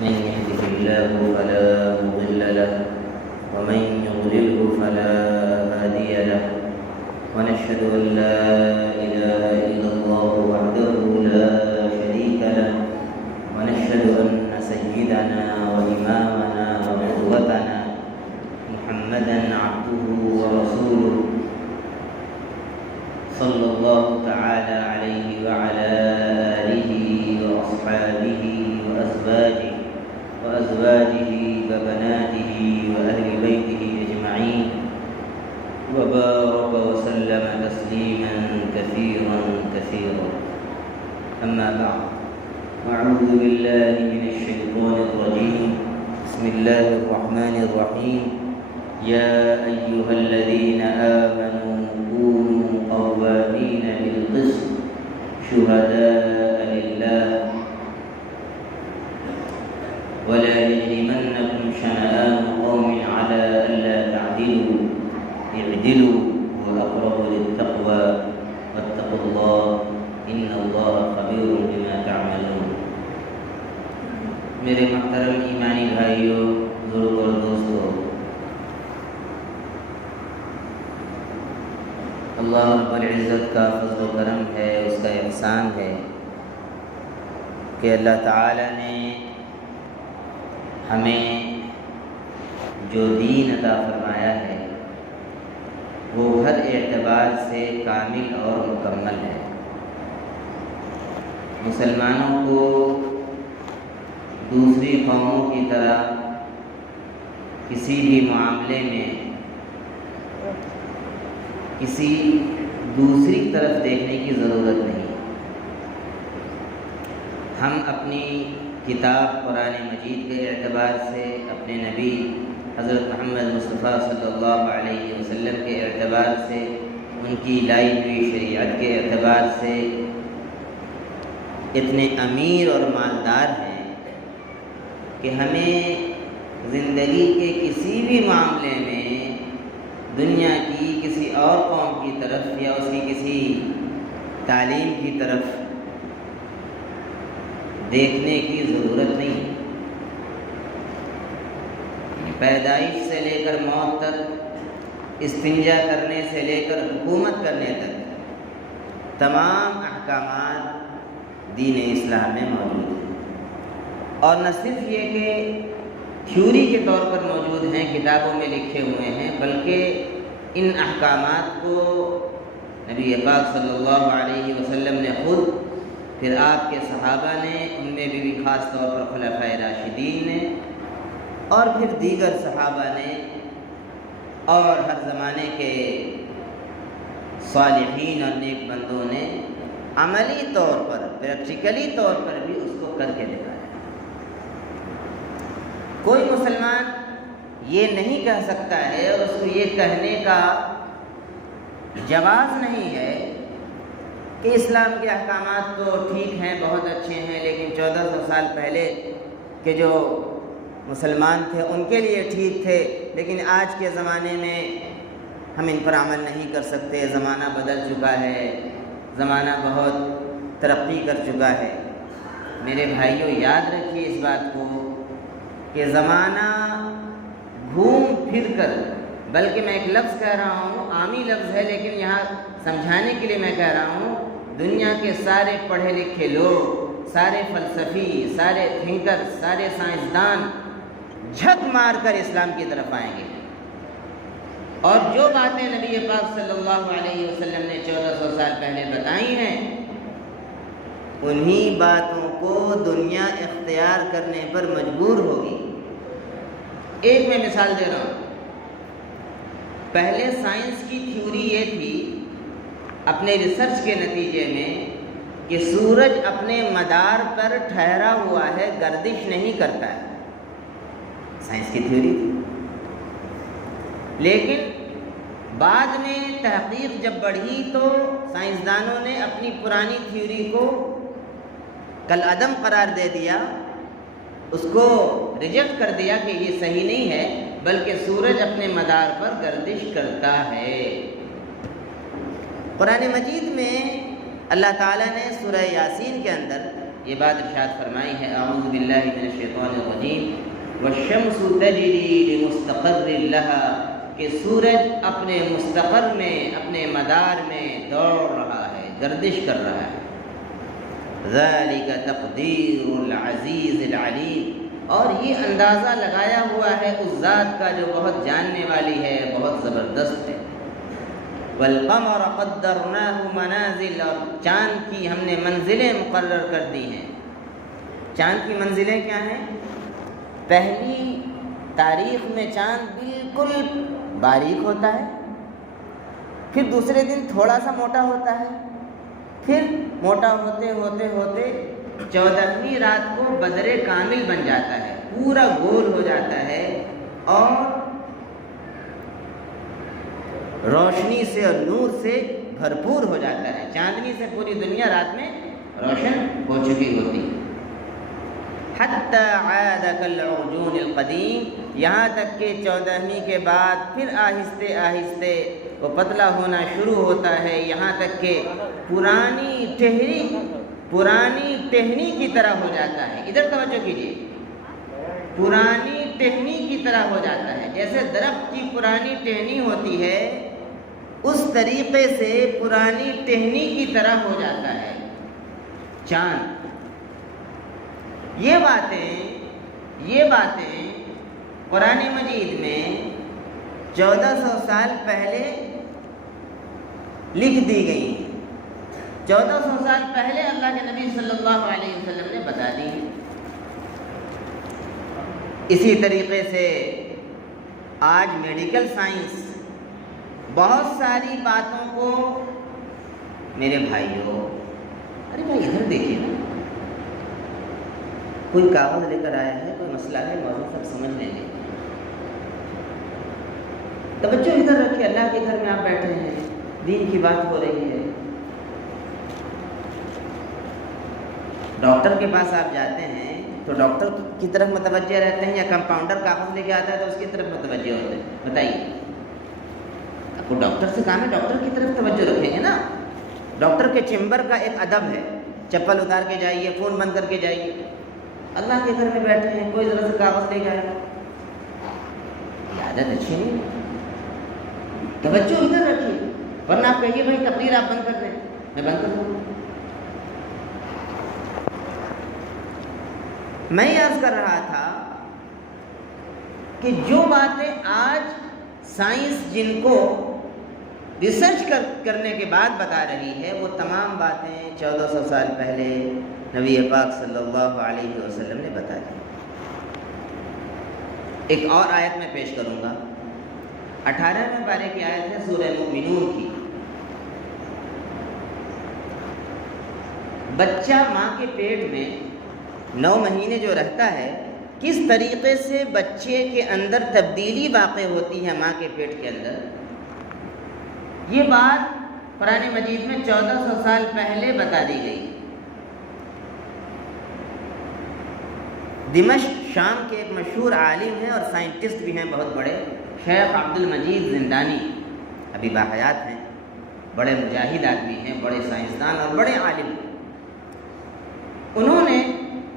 من يهده الله فلا مضل له ومن يضلله فلا هادي له ونشهد أن لا إله إلا الله وحده لا شريك له ونشهد أن سيدنا وإمامنا وقدوتنا محمدا عبده ورسوله صلى الله تعالى عليه وعلى آله وأصحابه وأزواجه وبناته وأهل بيته أجمعين وبارك وسلم تسليما كثيرا كثيرا. أما بعد، أعوذ بالله من الشيطان الرجيم. بسم الله الرحمن الرحيم. يا أيها الذين آمنوا كونوا قوامين بالقسط شهداء لله ولا يجرمنكم شنآن قوم على ألا تعدلوا اعدلوا هو أقرب للتقوى واتقوا الله إن الله خبير بما تعملون. میرے محترم ایمانی بھائیوں، بزرگ اور دوستوں، اللہ رب العزت کا فضل و کرم ہے، اس کا احسان ہے کہ اللہ تعالی نے ہمیں جو دین عطا فرمایا ہے وہ ہر اعتبار سے کامل اور مکمل ہے۔ مسلمانوں کو دوسری قوموں کی طرح کسی بھی معاملے میں کسی دوسری طرف دیکھنے کی ضرورت نہیں۔ ہم اپنی کتاب قرآن مجید کے اعتبار سے، اپنے نبی حضرت محمد مصطفیٰ صلی اللہ علیہ وسلم کے اعتبار سے، ان کی لائی ہوئی شریعت کے اعتبار سے اتنے امیر اور مالدار ہیں کہ ہمیں زندگی کے کسی بھی معاملے میں دنیا کی کسی اور قوم کی طرف یا اس کی کسی تعلیم کی طرف دیکھنے کی ضرورت نہیں۔ پیدائش سے لے کر موت تک، استنجا کرنے سے لے کر حکومت کرنے تک تمام احکامات دین اسلام میں موجود ہیں، اور نہ صرف یہ کہ تھیوری کے طور پر موجود ہیں، کتابوں میں لکھے ہوئے ہیں، بلکہ ان احکامات کو نبی پاک صلی اللہ علیہ وسلم نے خود، پھر آپ کے صحابہ نے، ان میں بھی خاص طور پر خلفائے راشدین نے، اور پھر دیگر صحابہ نے، اور ہر زمانے کے صالحین اور نیک بندوں نے عملی طور پر، پریکٹیکلی طور پر بھی اس کو کر کے دکھایا۔ کوئی مسلمان یہ نہیں کہہ سکتا ہے، اور اس کو یہ کہنے کا جواز نہیں ہے کہ اسلام کے احکامات تو ٹھیک ہیں، بہت اچھے ہیں، لیکن 1400 سال پہلے کے جو مسلمان تھے ان کے لیے ٹھیک تھے، لیکن آج کے زمانے میں ہم ان پر عمل نہیں کر سکتے، زمانہ بدل چکا ہے، زمانہ بہت ترقی کر چکا ہے۔ میرے بھائیوں، یاد رکھیے اس بات کو کہ زمانہ گھوم پھر کر، بلکہ میں ایک لفظ کہہ رہا ہوں، عامی لفظ ہے لیکن یہاں سمجھانے کے لیے میں کہہ رہا ہوں، دنیا کے سارے پڑھے لکھے لوگ، سارے فلسفی، سارے تھنکر، سارے سائنسدان جھک مار کر اسلام کی طرف آئیں گے، اور جو باتیں نبی پاک صلی اللہ علیہ وسلم نے 1400 سال پہلے بتائی ہیں، انہی باتوں کو دنیا اختیار کرنے پر مجبور ہوگی۔ ایک میں مثال دے رہا ہوں۔ پہلے سائنس کی تھیوری یہ تھی، اپنے ریسرچ کے نتیجے میں، کہ سورج اپنے مدار پر ٹھہرا ہوا ہے، گردش نہیں کرتا ہے، سائنس کی تھیوری تھی۔ لیکن بعد میں تحقیق جب بڑھی تو سائنسدانوں نے اپنی پرانی تھیوری کو کالعدم قرار دے دیا، اس کو ریجیکٹ کر دیا کہ یہ صحیح نہیں ہے، بلکہ سورج اپنے مدار پر گردش کرتا ہے۔ قرآن مجید میں اللہ تعالیٰ نے سورہ یاسین کے اندر یہ بات ارشاد فرمائی ہے، اعوذ باللہ من الشیطان الرجیم، والشمس تجری لمستقر لها، کہ سورج اپنے مستقر میں، اپنے مدار میں دوڑ رہا ہے، گردش کر رہا ہے۔ ذالک تقدیر العزیز العلیم، اور یہ اندازہ لگایا ہوا ہے اس ذات کا جو بہت جاننے والی ہے، بہت زبردست ہے۔ والقمر قدرناہ منازل، اور چاند کی ہم نے منزلیں مقرر کر دی ہیں۔ چاند کی منزلیں کیا ہیں؟ پہلی تاریخ میں چاند بالکل باریک ہوتا ہے، پھر دوسرے دن تھوڑا سا موٹا ہوتا ہے، پھر موٹا ہوتے ہوتے ہوتے 14ویں رات کو بدر کامل بن جاتا ہے، پورا گول ہو جاتا ہے اور روشنی سے اور نور سے بھرپور ہو جاتا ہے۔ چاندنی سے پوری دنیا رات میں روشن ہو چکی ہوتی ہے۔ حتی عاد کالعرجون القدیم، یہاں تک کہ 14ویں کے بعد پھر آہستہ آہستہ وہ پتلا ہونا شروع ہوتا ہے، یہاں تک کہ پرانی ٹہنی کی طرح ہو جاتا ہے۔ ادھر توجہ کیجیے، پرانی ٹہنی کی طرح ہو جاتا ہے، جیسے درخت کی پرانی ٹہنی ہوتی ہے اس طریقے سے پرانی ٹہنی کی طرح ہو جاتا ہے چاند۔ یہ باتیں قرآن مجید میں 1400 سال پہلے لکھ دی گئی ہیں، 1400 سال پہلے اللہ کے نبی صلی اللہ علیہ وسلم نے بتا دی۔ اسی طریقے سے آج میڈیکل سائنس بہت ساری باتوں کو، میرے بھائیوں، ارے بھائی ادھر دیکھیے نا، کوئی کاغذ لے کر آیا ہے، کوئی مسئلہ ہے، موضوع سب سمجھ لیں گے، توجہ ادھر رکھیے، اللہ کے گھر میں آپ بیٹھے ہیں، دین کی بات ہو رہی ہے۔ ڈاکٹر کے پاس آپ جاتے ہیں تو ڈاکٹر کی طرف متوجہ رہتے ہیں یا کمپاؤنڈر کاغذ لے کے آتا ہے تو اس کی طرف متوجہ ہوتے ہیں؟ بتائیے، آپ کو ڈاکٹر سے کام ہے، ڈاکٹر کی طرف توجہ رکھیں گے نا۔ ڈاکٹر کے چیمبر کا ایک ادب ہے، چپل اتار کے جائیے، فون بند کر کے جائیے۔ اللہ کے گھر میں بیٹھے ہیں، کوئی ذرا سے کاغذ لے کے آئے، یہ عادت اچھی نہیں ہے، توجہ ادھر رکھیے، ورنہ آپ کہیے بھائی تقریر آپ بند کر دیں، میں بند کر دوں۔ میں یہ عرض کر رہا تھا کہ جو باتیں آج سائنس جن کو ریسرچ کرنے کے بعد بتا رہی ہے، وہ تمام باتیں 1400 سال پہلے نبی پاک صلی اللہ علیہ وسلم نے بتا دی۔ ایک اور آیت میں پیش کروں گا، 18ویں پارے کی آیت ہے سورہ مومنون کی۔ بچہ ماں کے پیٹ میں 9 مہینے جو رہتا ہے، کس طریقے سے بچے کے اندر تبدیلی واقع ہوتی ہے ماں کے پیٹ کے اندر، یہ بات قرآن مجید میں 1400 سال پہلے بتا دی گئی۔ دمشق شام کے ایک مشہور عالم ہیں اور سائنٹسٹ بھی ہیں بہت بڑے، شیخ عبد المجید زندانی، ابھی باحیات ہیں، بڑے مجاہد آدمی ہیں، بڑے سائنسدان اور بڑے عالم۔ انہوں نے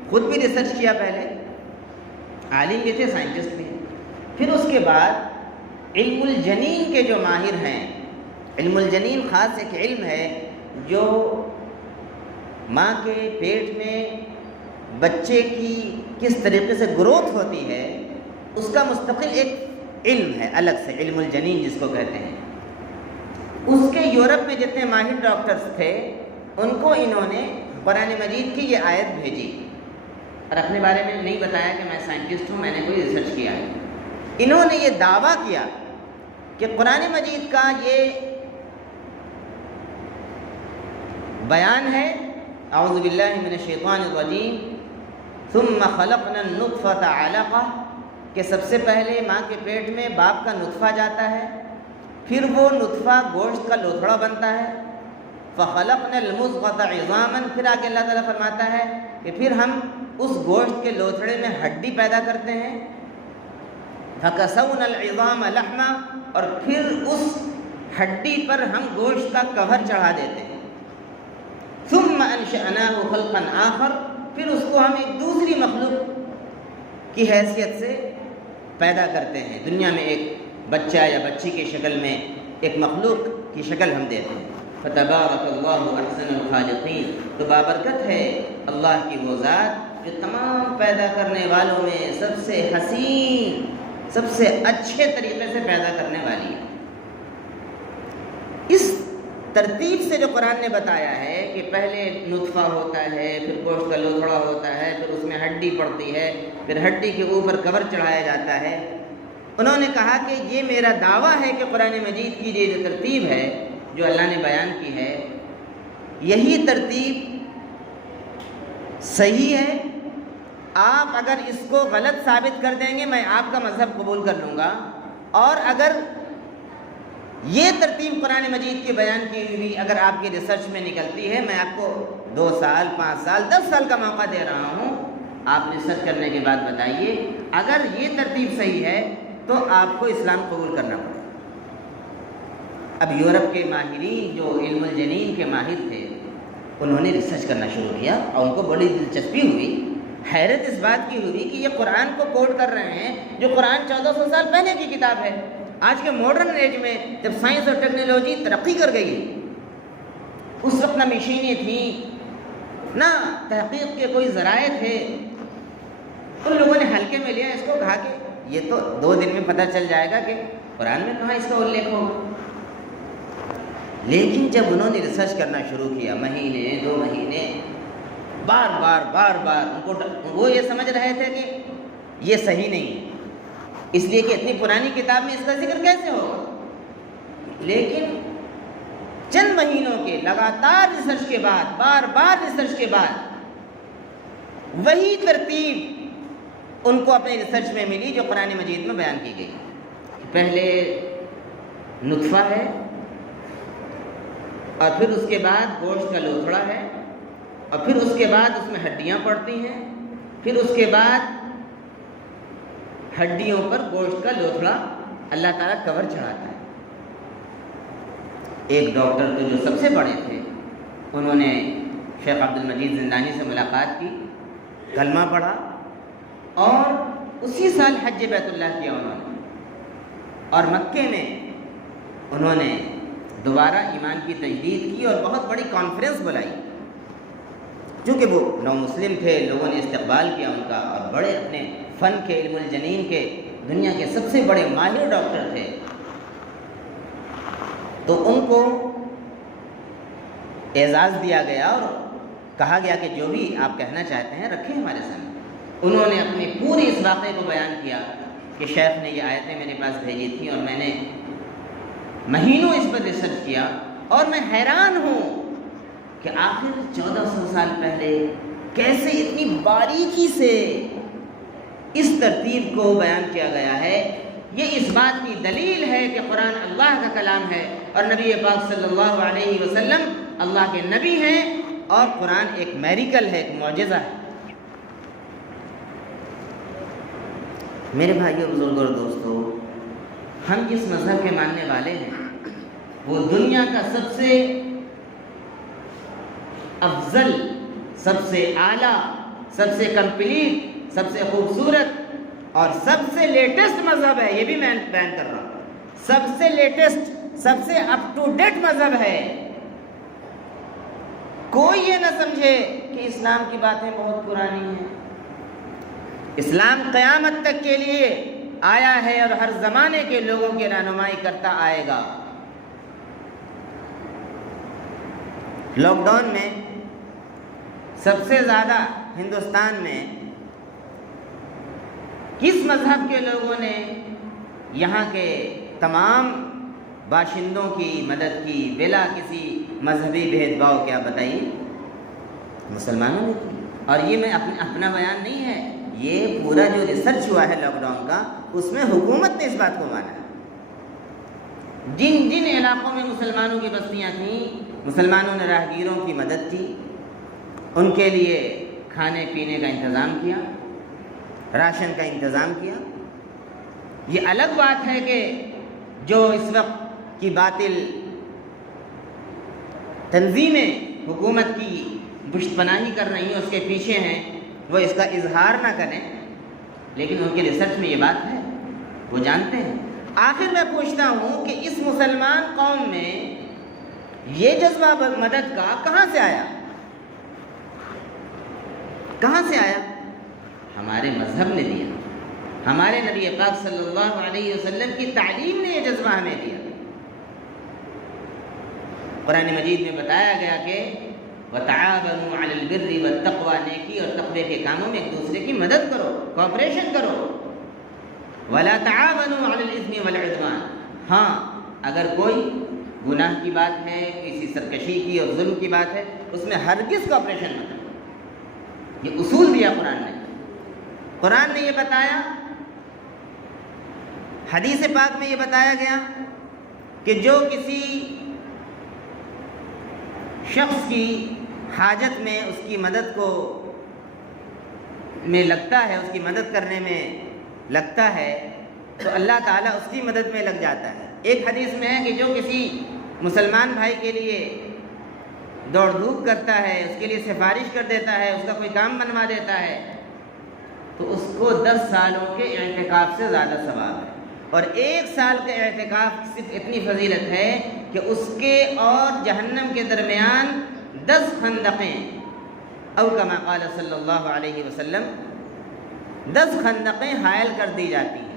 خود بھی ریسرچ کیا، پہلے عالم بھی تھے، سائنٹسٹ بھی ہیں، پھر اس کے بعد علم الجنین کے جو ماہر ہیں، علم الجنین خاص ایک علم ہے جو ماں کے پیٹ میں بچے کی کس طریقے سے گروتھ ہوتی ہے، اس کا مستقل ایک علم ہے الگ سے، علم الجنین جس کو کہتے ہیں۔ اس کے یورپ میں جتنے ماہر ڈاکٹرز تھے، ان کو انہوں نے قرآن مجید کی یہ آیت بھیجی، اور اپنے بارے میں نہیں بتایا کہ میں سائنٹسٹ ہوں، میں نے کوئی ریسرچ کیا ہے۔ انہوں نے یہ دعویٰ کیا کہ قرآن مجید کا یہ بیان ہے، اعوذ باللہ من الشیطان الرجیم، ثم خلقنا النطفۃ علقہ، کہ سب سے پہلے ماں کے پیٹ میں باپ کا نطفہ جاتا ہے، پھر وہ نطفہ گوشت کا لوتھڑا بنتا ہے، فخلقنا المضغۃ عظاما، پھر آگے اللہ تعالیٰ فرماتا ہے کہ پھر ہم اس گوشت کے لوتھڑے میں ہڈی پیدا کرتے ہیں، فکسونا العظام لحما، اور پھر اس ہڈی پر ہم گوشت کا کور چڑھا دیتے ہیں، ثم انشأناه خلقا آخر، پھر اس کو ہم ایک دوسری مخلوق کی حیثیت سے پیدا کرتے ہیں. دنیا میں ایک بچہ یا بچی کی شکل میں ایک مخلوق کی شکل ہم دیتے ہیں. فتبارک اللہ احسن الخالقین. تو بابرکت ہے اللہ کی وہ ذات جو تمام پیدا کرنے والوں میں سب سے حسین، سب سے اچھے طریقے سے پیدا کرنے والی ہے. اس ترتیب سے جو قرآن نے بتایا ہے کہ پہلے نطفہ ہوتا ہے، پھر گوشت کا لوتھڑا ہوتا ہے، پھر اس میں ہڈی پڑتی ہے، پھر ہڈی کے اوپر کور چڑھایا جاتا ہے. انہوں نے کہا کہ یہ میرا دعویٰ ہے کہ قرآن مجید کی یہ جو ترتیب ہے جو اللہ نے بیان کی ہے، یہی ترتیب صحیح ہے. آپ اگر اس کو غلط ثابت کر دیں گے میں آپ کا مذہب قبول کر لوں گا، اور اگر یہ ترتیب قرآن مجید کی بیان کی ہوئی اگر آپ کی ریسرچ میں نکلتی ہے، میں آپ کو 2 سال 5 سال 10 سال کا موقع دے رہا ہوں. آپ ریسرچ کرنے کے بعد بتائیے اگر یہ ترتیب صحیح ہے تو آپ کو اسلام قبول کرنا پڑے. اب یورپ کے ماہرین جو علم الجنین کے ماہر تھے انہوں نے ریسرچ کرنا شروع کیا اور ان کو بڑی دلچسپی ہوئی. حیرت اس بات کی ہوئی کہ یہ قرآن کو کوٹ کر رہے ہیں جو قرآن 1400 سال پہلے کی کتاب ہے. آج کے ماڈرن ایج میں جب سائنس اور ٹیکنالوجی ترقی کر گئی، اس وقت نہ مشینیں تھیں نہ تحقیق کے کوئی ذرائع تھے، ان لوگوں نے ہلکے میں لیا اس کو، کہا کہ یہ تو 2 دن میں پتہ چل جائے گا کہ قرآن میں کہاں اس کا الیکھ ہوگا. لیکن جب انہوں نے ریسرچ کرنا شروع کیا، مہینے 2 مہینے بار بار ان کو وہ یہ سمجھ رہے تھے کہ یہ صحیح نہیں ہے، اس لیے کہ اتنی پرانی کتاب میں اس کا ذکر کیسے ہوگا. لیکن چند مہینوں کے لگاتار ریسرچ کے بعد، بار ریسرچ کے بعد وہی ترتیب ان کو اپنے ریسرچ میں ملی جو قرآن مجید میں بیان کی گئی. پہلے نطفہ ہے، اور پھر اس کے بعد گوشت کا لوتھڑا ہے، اور پھر اس کے بعد اس میں ہڈیاں پڑتی ہیں، پھر اس کے بعد ہڈیوں پر گوشت کا لوتھڑا اللہ تعالیٰ کور چڑھاتا ہے. ایک ڈاکٹر تو جو سب سے بڑے تھے انہوں نے شیخ عبد المجید زندانی سے ملاقات کی، کلمہ پڑھا، اور اسی سال حج بیت اللہ کیا انہوں نے، اور مکے میں انہوں نے دوبارہ ایمان کی تجدید کی اور بہت بڑی کانفرنس بلائی. چونکہ وہ نو مسلم تھے، لوگوں نے استقبال کیا ان کا، اور بڑے اپنے فن کے، علم الجنین کے دنیا کے سب سے بڑے ماہر ڈاکٹر تھے. تو ان کو اعزاز دیا گیا اور کہا گیا کہ جو بھی آپ کہنا چاہتے ہیں رکھیں ہمارے سامنے. انہوں نے اپنی پوری اس واقعے کو بیان کیا کہ شیخ نے یہ آیتیں میرے پاس بھیجی تھیں اور میں نے مہینوں اس پر ریسرچ کیا، اور میں حیران ہوں کہ آخر 1400 سال پہلے کیسے اتنی باریکی سے اس ترتیب کو بیان کیا گیا ہے. یہ اس بات کی دلیل ہے کہ قرآن اللہ کا کلام ہے اور نبی پاک صلی اللہ علیہ وسلم اللہ کے نبی ہیں، اور قرآن ایک میریکل ہے، ایک معجزہ ہے. میرے بھائیو، بزرگوں اور دوستو، ہم جس مذہب کے ماننے والے ہیں وہ دنیا کا سب سے افضل، سب سے اعلیٰ، سب سے کمپلیٹ، سب سے خوبصورت اور سب سے لیٹسٹ مذہب ہے. یہ بھی میں بیان کر رہا ہوں، سب سے لیٹسٹ، سب سے اپ ٹو ڈیٹ مذہب ہے. کوئی یہ نہ سمجھے کہ اسلام کی باتیں بہت پرانی ہیں. اسلام قیامت تک کے لیے آیا ہے اور ہر زمانے کے لوگوں کی رہنمائی کرتا آئے گا. لاک ڈاؤن میں سب سے زیادہ ہندوستان میں کس مذہب کے لوگوں نے یہاں کے تمام باشندوں کی مدد کی بلا کسی مذہبی بھید بھاؤ؟ کیا بتائیے؟ مسلمانوں نے کی. اور یہ میں اپنا بیان نہیں ہے، یہ پورا جو ریسرچ ہوا ہے لاک ڈاؤن کا، اس میں حکومت نے اس بات کو مانا ہے. جن جن علاقوں میں مسلمانوں کی بستیاں تھیں، مسلمانوں نے راہگیروں کی مدد کی، ان کے لیے کھانے پینے کا انتظام کیا، راشن کا انتظام کیا. یہ الگ بات ہے کہ جو اس وقت کی باطل تنظیمیں حکومت کی پشت پناہی کر رہی ہیں، اس کے پیچھے ہیں، وہ اس کا اظہار نہ کریں، لیکن ان کے ریسرچ میں یہ بات ہے، وہ جانتے ہیں۔ آخر میں پوچھتا ہوں کہ اس مسلمان قوم میں یہ جذبہ مدد کا کہاں سے آیا؟ کہاں سے آیا؟ ہمارے مذہب نے دیا، ہمارے نبی پاک صلی اللہ علیہ وسلم کی تعلیم نے یہ جذبہ ہمیں دیا۔ قرآن مجید میں بتایا گیا کہ وَتَعَاوَنُوا عَلَى الْبِرِّ وَالتَّقْوَىٰ، نیکی اور تقوی کے کاموں میں ایک دوسرے کی مدد کرو، کوآپریشن کرو۔ وَلَا تَعَاوَنُوا عَلَى الْإِثْمِ وَالْعُدْوَانِ، ہاں اگر کوئی گناہ کی بات ہے، کسی سرکشی کی اور ظلم کی بات ہے، اس میں ہرگز کوآپریشن مت کرو۔ یہ اصول دیا قرآن نے، قرآن نے یہ بتایا، حدیث پاک میں یہ بتایا گیا کہ جو کسی شخص کی حاجت میں اس کی مدد کو میں لگتا ہے، اس کی مدد کرنے میں لگتا ہے، تو اللہ تعالیٰ اس کی مدد میں لگ جاتا ہے۔ ایک حدیث میں ہے کہ جو کسی مسلمان بھائی کے لیے دوڑ دھوپ کرتا ہے، اس کے لیے سفارش کر دیتا ہے، اس کا کوئی کام بنوا دیتا ہے، تو اس کو 10 سالوں کے اعتکاف سے زیادہ ثواب ہے۔ اور 1 سال کا اعتکاف صرف اتنی فضیلت ہے کہ اس کے اور جہنم کے درمیان 10 خندقیں، او کما قال صلی اللہ علیہ وسلم، 10 خندقیں حائل کر دی جاتی ہیں۔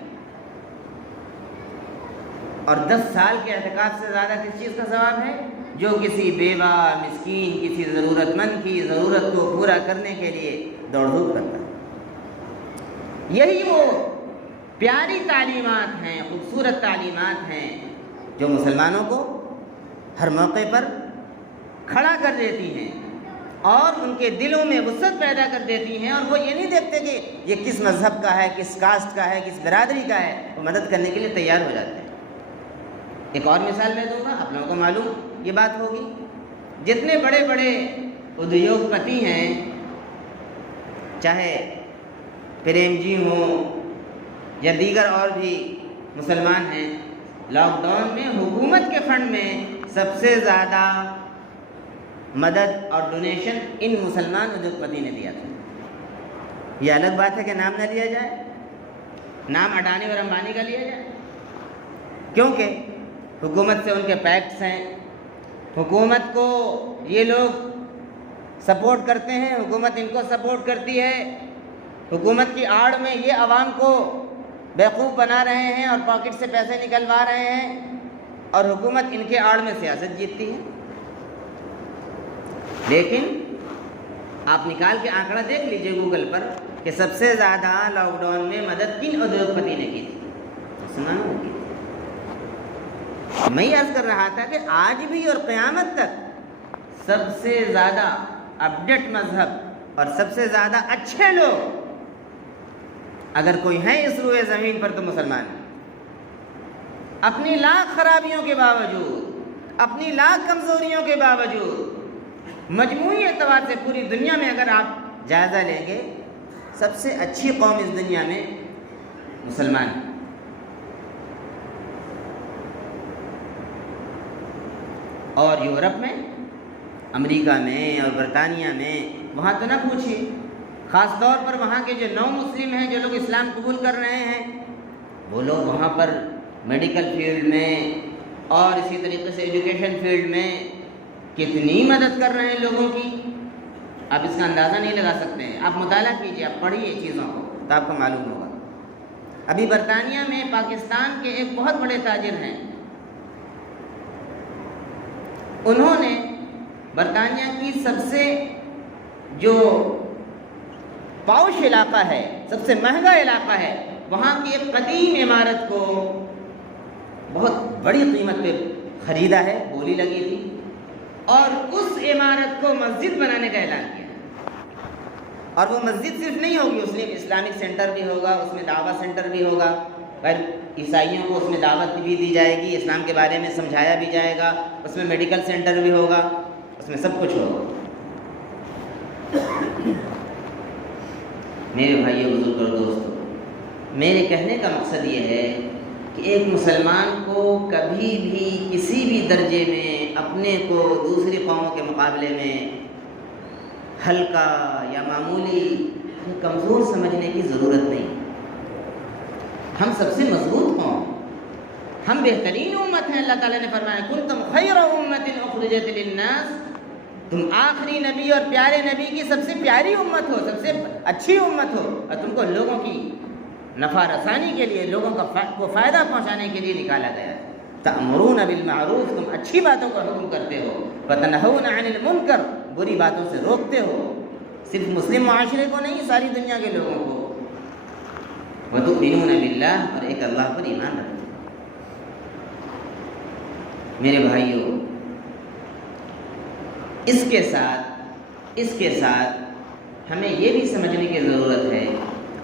اور 10 سال کے اعتکاف سے زیادہ کس چیز کا ثواب ہے؟ جو کسی بیوہ، مسکین، کسی ضرورت مند کی ضرورت کو پورا کرنے کے لیے دوڑ دھوپ کرتا ہے۔ یہی وہ پیاری تعلیمات ہیں، خوبصورت تعلیمات ہیں جو مسلمانوں کو ہر موقع پر کھڑا کر دیتی ہیں اور ان کے دلوں میں وسعت پیدا کر دیتی ہیں، اور وہ یہ نہیں دیکھتے کہ یہ کس مذہب کا ہے، کس کاسٹ کا ہے، کس برادری کا ہے، وہ مدد کرنے کے لیے تیار ہو جاتے ہیں۔ ایک اور مثال میں دوں گا، آپ لوگوں کو معلوم یہ بات ہوگی، جتنے بڑے بڑے ادیوگ پتی ہیں، چاہے پریم جی ہوں یا دیگر اور بھی مسلمان ہیں، لاک ڈاؤن میں حکومت کے فنڈ میں سب سے زیادہ مدد اور ڈونیشن ان مسلمان ادیوگ پتی نے دیا تھا۔ یہ الگ بات ہے کہ نام نہ لیا جائے، نام اڈانی اور امبانی کا لیا جائے، کیونکہ حکومت سے ان کے پیکٹس ہیں، حکومت کو یہ لوگ سپورٹ کرتے ہیں، حکومت ان کو سپورٹ کرتی ہے، حکومت کی آڑ میں یہ عوام کو بیوقوف بنا رہے ہیں اور پاکٹ سے پیسے نکلوا رہے ہیں، اور حکومت ان کے آڑ میں سیاست جیتتی ہے۔ لیکن آپ نکال کے آنکڑا دیکھ لیجئے گوگل پر کہ سب سے زیادہ لاک ڈاؤن میں مدد کن ادیوگ پتی نے کی تھی؟ مسلمانوں نے کی تھی۔ میں یہ عرض کر رہا تھا کہ آج بھی اور قیامت تک سب سے زیادہ اپڈیٹ مذہب اور سب سے زیادہ اچھے لوگ اگر کوئی ہیں اس روئے زمین پر تو مسلمان ہیں۔ اپنی لاکھ خرابیوں کے باوجود، اپنی لاکھ کمزوریوں کے باوجود، مجموعی اعتبار سے پوری دنیا میں اگر آپ جائزہ لیں گے، سب سے اچھی قوم اس دنیا میں مسلمان ہیں۔ اور یورپ میں، امریکہ میں اور برطانیہ میں، وہاں تو نہ پوچھیے، خاص طور پر وہاں کے جو نو مسلم ہیں، جو لوگ اسلام قبول کر رہے ہیں، وہ لوگ وہاں پر میڈیکل فیلڈ میں اور اسی طریقے سے ایجوکیشن فیلڈ میں کتنی مدد کر رہے ہیں لوگوں کی، آپ اس کا اندازہ نہیں لگا سکتے ہیں۔ آپ مطالعہ کیجئے، آپ پڑھیے چیزوں کو تو آپ کو معلوم ہوگا۔ ابھی برطانیہ میں پاکستان کے ایک بہت بڑے تاجر ہیں، انہوں نے برطانیہ کی سب سے جو پاؤش علاقہ ہے، سب سے مہنگا علاقہ ہے، وہاں کی ایک قدیم عمارت کو بہت بڑی قیمت پہ خریدا ہے، بولی لگی تھی، اور اس عمارت کو مسجد بنانے کا اعلان کیا۔ اور وہ مسجد صرف نہیں ہوگی، اس میں اسلامک سینٹر بھی ہوگا، اس میں دعوت سینٹر بھی ہوگا، عیسائیوں کو اس میں دعوت بھی دی جائے گی، اسلام کے بارے میں سمجھایا بھی جائے گا، اس میں میڈیکل سینٹر بھی ہوگا، اس میں سب کچھ ہوگا۔ میرے بھائیو، بزرگ اور دوستو، میرے کہنے کا مقصد یہ ہے کہ ایک مسلمان کو کبھی بھی کسی بھی درجے میں اپنے کو دوسری قوموں کے مقابلے میں ہلکا یا معمولی کمزور سمجھنے کی ضرورت نہیں. ہم سب سے مضبوط قوم، ہم بہترین امت ہیں. اللہ تعالیٰ نے فرمایا کنتم خیر امت اخرجت للناس، تم آخری نبی اور پیارے نبی کی سب سے پیاری امت ہو، سب سے اچھی امت ہو، اور تم کو لوگوں کی نفع رسانی کے لیے، لوگوں کو فائدہ پہنچانے کے لیے نکالا گیا ہے. تأمرون بالمعروف، تم اچھی باتوں کا حکم کرتے ہو. وتنہون عن المنکر، بری باتوں سے روکتے ہو. صرف مسلم معاشرے کو نہیں، ساری دنیا کے لوگوں کو. وتؤمنون باللہ، اور ایک اللہ پر ایمان رکھتے ہو. میرے بھائیوں، اس کے ساتھ ہمیں یہ بھی سمجھنے کی ضرورت ہے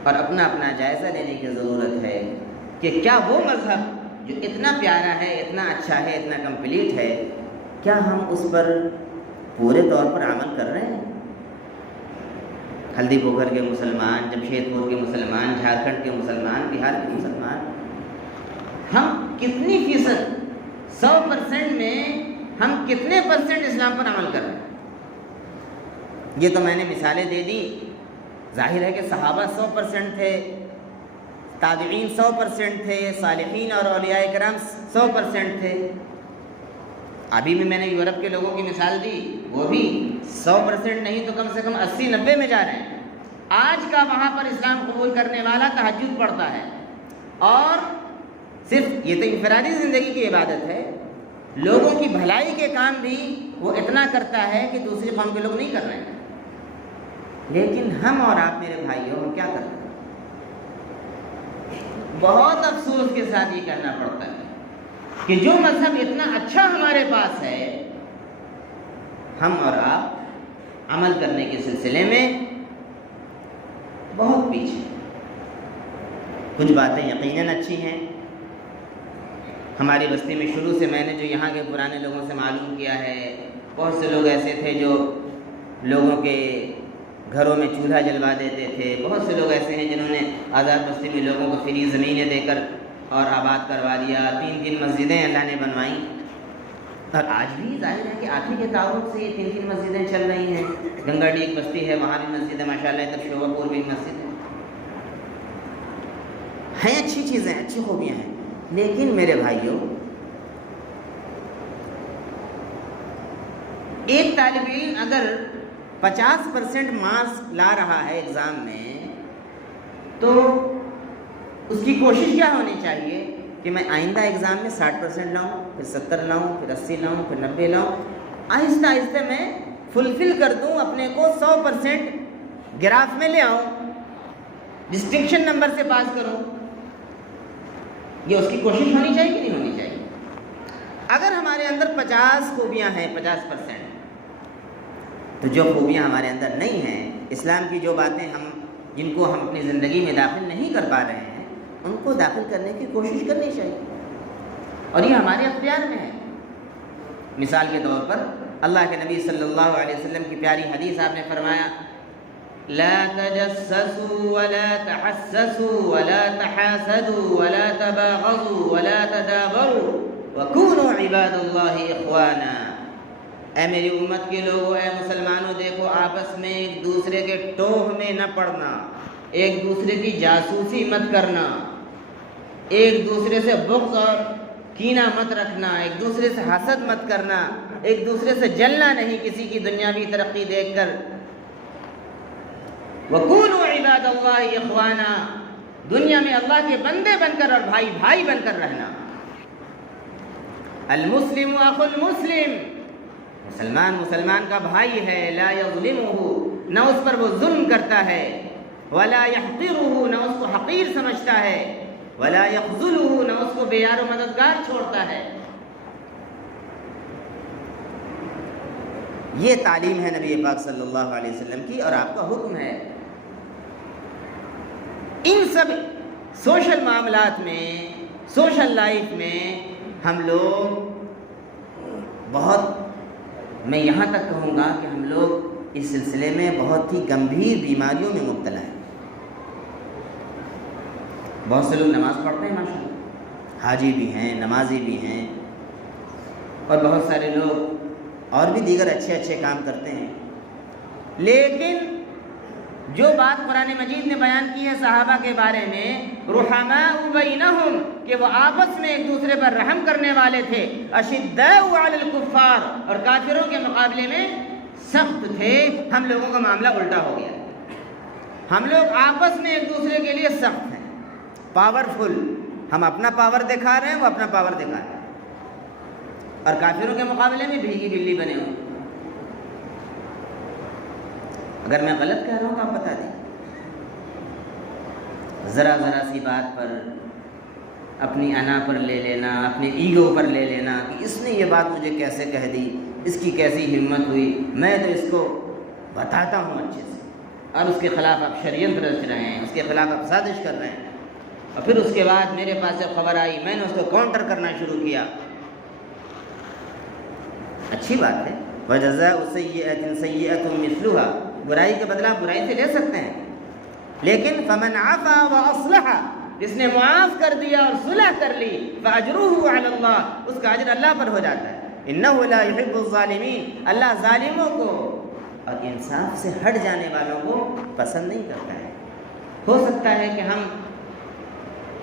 اور اپنا جائزہ لینے کی ضرورت ہے کہ کیا وہ مذہب جو اتنا پیارا ہے، اتنا اچھا ہے، اتنا کمپلیٹ ہے، کیا ہم اس پر پورے طور پر عمل کر رہے ہیں؟ ہلدی پوکھر کے مسلمان، جمشید پور کے مسلمان، جھارکھنڈ کے مسلمان، بہار کے مسلمان، ہم کتنی فیصد، 100% میں ہم کتنے پرسنٹ اسلام پر عمل کر رہے ہیں؟ یہ تو میں نے مثالیں دے دی. ظاہر ہے کہ صحابہ 100% تھے، تابعین 100% تھے، صالحین اور اولیاء کرام 100% تھے. ابھی بھی میں نے یورپ کے لوگوں کی مثال دی، وہ بھی 100% نہیں تو کم سے کم 80-90 میں جا رہے ہیں. آج کا وہاں پر اسلام قبول کرنے والا تہجد پڑھتا ہے، اور صرف یہ تو انفرادی زندگی کی عبادت ہے، لوگوں کی بھلائی کے کام بھی وہ اتنا کرتا ہے کہ دوسری قوم کے لوگ نہیں کر رہے ہیں. لیکن ہم اور آپ میرے بھائیوں، ہم کیا کرتے ہیں؟ بہت افسوس کے ساتھ یہ کہنا پڑتا ہے کہ جو مذہب اتنا اچھا ہمارے پاس ہے، ہم اور آپ عمل کرنے کے سلسلے میں بہت پیچھے. کچھ باتیں یقیناً اچھی ہیں. ہماری بستی میں شروع سے میں نے جو یہاں کے پرانے لوگوں سے معلوم کیا ہے، بہت سے لوگ ایسے تھے جو لوگوں کے گھروں میں چولہا جلوا دیتے تھے. بہت سے لوگ ایسے ہیں جنہوں نے آزاد بستی میں لوگوں کو فری زمینیں دے کر اور آباد کروا دیا. 3 مسجدیں اللہ نے بنوائیں، اور آج بھی ظاہر ہے کہ آپ ہی کے تعاون سے یہ 3 مسجدیں چل رہی ہیں. گنگا ڈی ایک بستی ہے، وہاں بھی مسجد ہے ماشاء اللہ. ادھر شوبہ پور بھی مسجد ہے. اچھی چیزیں، اچھی خوبیاں ہیں. لیکن میرے بھائیوں، ایک طالب علم اگر 50% مارکس لا رہا ہے ایگزام میں، تو اس کی کوشش کیا ہونی چاہیے کہ میں آئندہ ایگزام میں 60% لاؤں، پھر 70 لاؤں، پھر 80 لاؤں، پھر 90 لاؤں. آہستہ آہستہ میں فلفل کر دوں اپنے کو، 100% گراف میں لے آؤں، ڈسٹنکشن نمبر سے پاس کروں. یہ اس کی کوشش ہونی چاہیے کہ نہیں ہونی چاہیے؟ اگر ہمارے اندر 50 خوبیاں ہیں، 50%، تو جو خوبیاں ہمارے اندر نہیں ہیں، اسلام کی جو باتیں جن کو ہم اپنی زندگی میں داخل نہیں کر پا رہے ہیں، ان کو داخل کرنے کی کوشش کرنی چاہیے. اور یہ ہمارے اختیار میں ہے. مثال کے طور پر اللہ کے نبی صلی اللہ علیہ وسلم کی پیاری حدیث آپ نے فرمایا لا تجسسوا ولا تحسسوا ولا تحاسدوا ولا تباغضوا ولا تدابروا وكونوا عباد اللہ اخوانا. اے میری امت کے لوگوں، اے مسلمانوں، دیکھو آپس میں ایک دوسرے کے ٹوہ میں نہ پڑنا، ایک دوسرے کی جاسوسی مت کرنا، ایک دوسرے سے بغض اور کینہ مت رکھنا، ایک دوسرے سے حسد مت کرنا، ایک دوسرے سے جلنا نہیں کسی کی دنیاوی ترقی دیکھ کر. وَكُونُوا عِبَادَ اللَّهِ إِخْوَانًا، دنیا میں اللہ کے بندے بن کر اور بھائی بھائی بن کر رہنا. المسلم اخو المسلم، مسلمان مسلمان کا بھائی ہے. لا یظلمہ، نہ اس پر وہ ظلم کرتا ہے. ولا یحقرہ، نہ اس کو حقیر سمجھتا ہے. ولا یخذلہ، نہ اس کو بے یار و مددگار چھوڑتا ہے. یہ تعلیم ہے نبی پاک صلی اللہ علیہ وسلم کی، اور آپ کا حکم ہے. ان سب سوشل معاملات میں، سوشل لائف میں ہم لوگ میں یہاں تک کہوں گا کہ ہم لوگ اس سلسلے میں بہت ہی گمبھیر بیماریوں میں مبتلا ہیں. بہت سے لوگ نماز پڑھتے ہیں ماشاء اللہ، حاجی بھی ہیں، نمازی بھی ہیں، اور بہت سارے لوگ اور بھی دیگر اچھے کام کرتے ہیں. لیکن جو بات قرآن مجید نے بیان کی ہے صحابہ کے بارے میں، رحماء بینہم، کہ وہ آپس میں ایک دوسرے پر رحم کرنے والے تھے، اشداء علی الکفار، اور کافروں کے مقابلے میں سخت تھے. ہم لوگوں کا معاملہ الٹا ہو گیا. ہم لوگ آپس میں ایک دوسرے کے لیے سخت ہیں، پاورفل. ہم اپنا پاور دکھا رہے ہیں، وہ اپنا پاور دکھا رہے ہیں، اور کافروں کے مقابلے میں بھیگی بلی بنے ہوئے. اگر میں غلط کہہ رہا ہوں تو آپ بتا دیں. ذرا ذرا سی بات پر اپنی انا پر لے لینا، اپنے ایگو پر لے لینا کہ اس نے یہ بات مجھے کیسے کہہ دی، اس کی کیسی ہمت ہوئی، میں تو اس کو بتاتا ہوں اچھے سے، اور اس کے خلاف آپ شریعت رچ رہے ہیں، اس کے خلاف آپ سازش کر رہے ہیں. اور پھر اس کے بعد میرے پاس جب خبر آئی، میں نے اس کو کاؤنٹر کرنا شروع کیا. اچھی بات ہے، وَجَزَاءُ سَيِّئَةٍ سَيِّئَةٌ مِثْلُهَا، برائی کے بدلہ آپ برائی سے لے سکتے ہیں، لیکن فَمَنْ عَفَا وَأَصْلَحَ، جس نے معاف کر دیا اور صلح کر لی، فَأَجْرُهُ عَلَى اللَّهِ، اس کا اجر اللہ پر ہو جاتا ہے. إِنَّهُ لَا يُحِبُّ الظَّالِمِينَ، اللہ ظالموں کو اور انصاف سے ہٹ جانے والوں کو پسند نہیں کرتا ہے. ہو سکتا ہے کہ ہم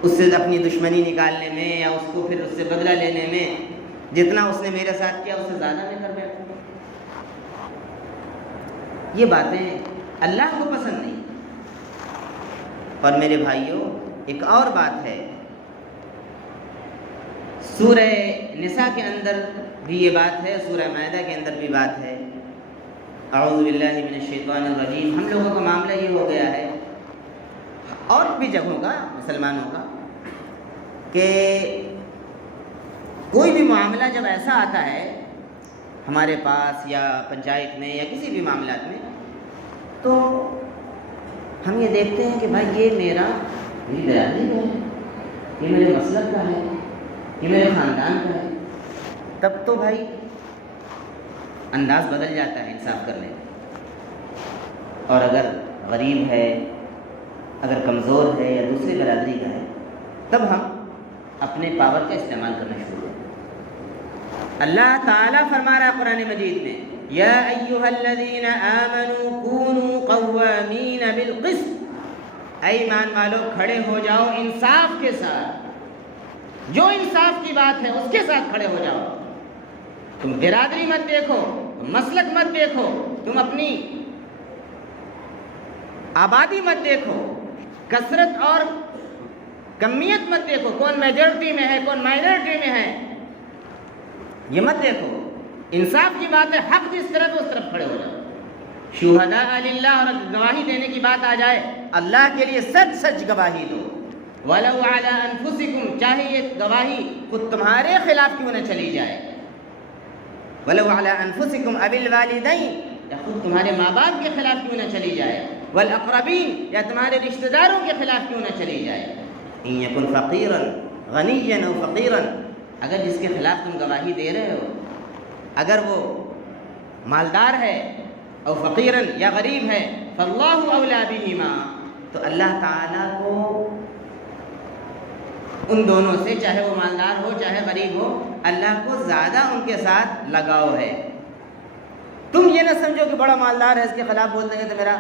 اس سے اپنی دشمنی نکالنے میں یا اس کو پھر اس سے بدلہ لینے میں جتنا اس نے میرے ساتھ کیا اس سے زیادہ میں کر بیٹھوں. یہ باتیں اللہ کو پسند نہیں. اور میرے بھائیوں، ایک اور بات ہے، سورہ نساء کے اندر بھی یہ بات ہے، سورہ مائدہ کے اندر بھی بات ہے. اعوذ باللہ من الشیطان الرجیم. ہم لوگوں کا معاملہ یہ ہو گیا ہے، اور بھی جگہوں کا، مسلمانوں کا، کہ کوئی بھی معاملہ جب ایسا آتا ہے ہمارے پاس یا پنچایت میں یا کسی بھی معاملات میں، تو ہم یہ دیکھتے ہیں کہ بھائی یہ میری برادری کا ہے، یہ میرے مسلک کا ہے، یہ میرے خاندان کا ہے. تب تو بھائی انداز بدل جاتا ہے انصاف کرنے کا. اور اگر غریب ہے، اگر کمزور ہے یا دوسری برادری کا ہے، تب ہم اپنے پاور کا استعمال کرنا شروع کریں. اللہ تعالیٰ فرما رہا ہے قرآن مجید میں، یا ایھا الذین آمنوا کونوا قوامین بالقسط، اے ایمان والو کھڑے ہو جاؤ انصاف کے ساتھ. جو انصاف کی بات ہے اس کے ساتھ کھڑے ہو جاؤ. تم برادری مت دیکھو، تم مسلک مت دیکھو، تم اپنی آبادی مت دیکھو، کثرت اور کمیت مت دیکھو، کون میجورٹی میں ہے کون مائنورٹی میں ہے، یہ مت دیکھو. انصاف کی بات ہے، حق جس طرف اس طرف کھڑے ہو جاؤ. شہداء للہ، اور گواہی دینے کی بات آ جائے اللہ کے لیے سچ سچ گواہی دو. وَلَوْ عَلَىٰ أَنفُسِكُمْ، چاہے یہ گواہی خود تمہارے خلاف کیوں نہ چلی جائے. وَلَوْ عَلَىٰ أَنفُسِكُمْ أَوِ الْوَالِدَيْنِ، یا خود تمہارے ماں باپ کے خلاف کیوں نہ چلی جائے. وَالْأَقْرَبِينَ، یا تمہارے رشتہ داروں کے خلاف کیوں نہ چلی جائے. إِن يَكُنْ فَقِيرًا غَنِيًّا أَوْ فَقِيرًا، اگر جس کے خلاف تم گواہی دے رہے ہو اگر وہ مالدار ہے، او فقیرن یا غریب ہے، فاللہ اولیٰ بہما، تو اللہ تعالیٰ کو ان دونوں سے، چاہے وہ مالدار ہو چاہے غریب ہو، اللہ کو زیادہ ان کے ساتھ لگاؤ ہے. تم یہ نہ سمجھو کہ بڑا مالدار ہے، اس کے خلاف بول دیں گے تو میرا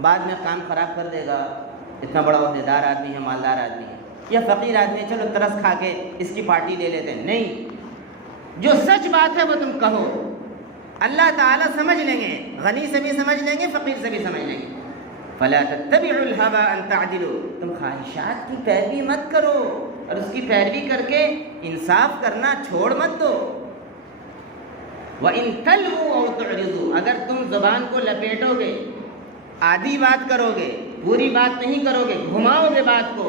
بعد میں کام خراب کر دے گا، اتنا بڑا عہدیدار آدمی ہے، مالدار آدمی ہے، یا فقیر آدمی ہے، چلو ترس کھا کے اس کی پارٹی لے لیتے ہیں. نہیں، جو سچ بات ہے وہ تم کہو. اللہ تعالیٰ سمجھ لیں گے، غنی سے بھی سمجھ لیں گے، فقیر سے بھی سمجھ لیں گے. فَلَا تَتَّبِعُوا الْهَوَىٰ أَن تَعْدِلُوا، تم خواہشات کی پیروی مت کرو، اور اس کی پیروی کر کے انصاف کرنا چھوڑ مت دو. وَإِن تَلْوُوا أَوْ تُعْرِضُوا، اگر تم زبان کو لپیٹو گے، آدھی بات کرو گے، پوری بات نہیں کرو گے، گھماؤ گے بات کو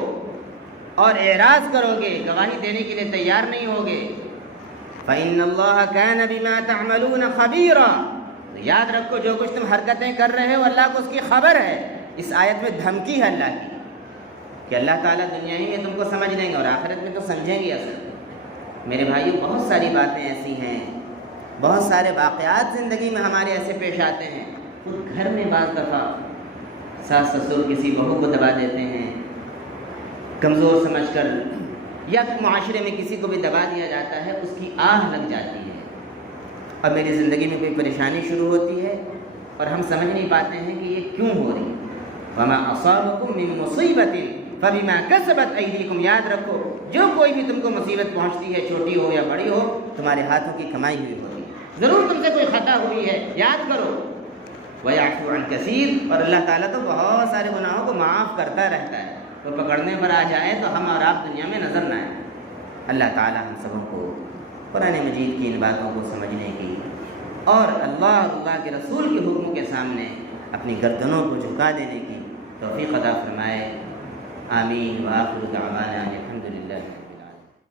اور اعراض کرو گے، گواہی دینے کے لیے تیار نہیں ہوگے، فَإِنَّ اللَّهَ كَانَ بِمَا تَعْمَلُونَ خَبِيرًا، تو یاد رکھو جو کچھ تم حرکتیں کر رہے ہو اللہ کو اس کی خبر ہے. اس آیت میں دھمکی ہے اللہ کی کہ اللہ تعالیٰ دنیا ہی میں تم کو سمجھ لیں گے اور آخرت میں تو سمجھیں گے. اصل میرے بھائیو بہت ساری باتیں ایسی ہیں، بہت سارے واقعات زندگی میں ہمارے ایسے پیش آتے ہیں. خود گھر میں بعض دفعہ ساس سسر کسی بہو کو دبا دیتے ہیں کمزور سمجھ کر، یا معاشرے میں کسی کو بھی دبا دیا جاتا ہے، اس کی آہ لگ جاتی ہے. اور میری زندگی میں کوئی پریشانی شروع ہوتی ہے اور ہم سمجھ نہیں پاتے ہیں کہ یہ کیوں ہو رہی ہے۔ وما اصابکم من مصیبت فبما کسبت ایدیکم، یاد رکھو جو کوئی بھی تم کو مصیبت پہنچتی ہے، چھوٹی ہو یا بڑی ہو، تمہارے ہاتھوں کی کمائی ہوئی ہوتی ہے۔ ضرور تم سے کوئی خطا ہوئی ہے، یاد کرو۔ وَيَعْفُو عَنْ كَثِيرٍ، اور اللہ تعالیٰ تو بہت سارے گناہوں کو معاف کرتا رہتا ہے، تو پکڑنے پر آ جائے تو ہم اور آپ دنیا میں نظر نہ آئیں۔ اللہ تعالیٰ ہم سبوں کو قرآن مجید کی ان باتوں کو سمجھنے کی اور اللہ اور اللہ کے رسول کے حکم کے سامنے اپنی گردنوں کو جھکا دینے کی توفیق عطا فرمائے۔ آمین۔ وآخر دعوانا الحمدللہ۔